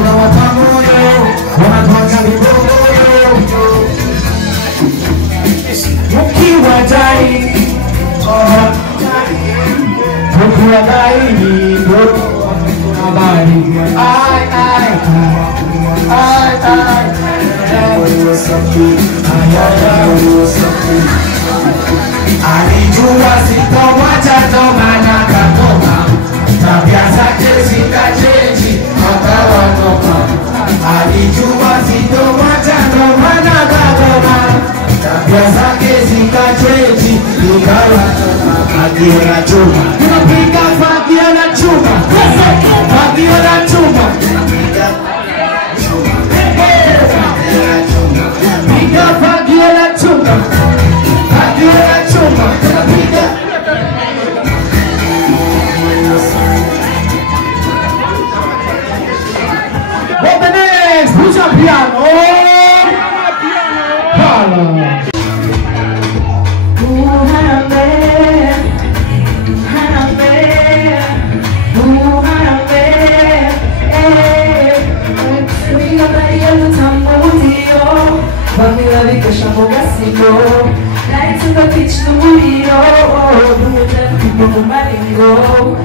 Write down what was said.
unawapa moyo, wanatoka vibogoyo. Ukiwa dai, ukiwa dai ndo habari. Ai ai ai ai. Alijua sitomwacha ndo maana kakoma, tabia zake zikachenji akawa noma. Alijua sitomwacha ndo maana kakoma, tabia zake zikachenji ikawa noma. Fagio la chuma, tunapiga fagio la chuma, fagio la chuma, piga fagio la chuma, fagio la chuma, tunapiga. What the next? Who's your piano? Piano. Família que chamou Gacigo, daí tu vai pitch no murilo, do mundo que pouco maringo,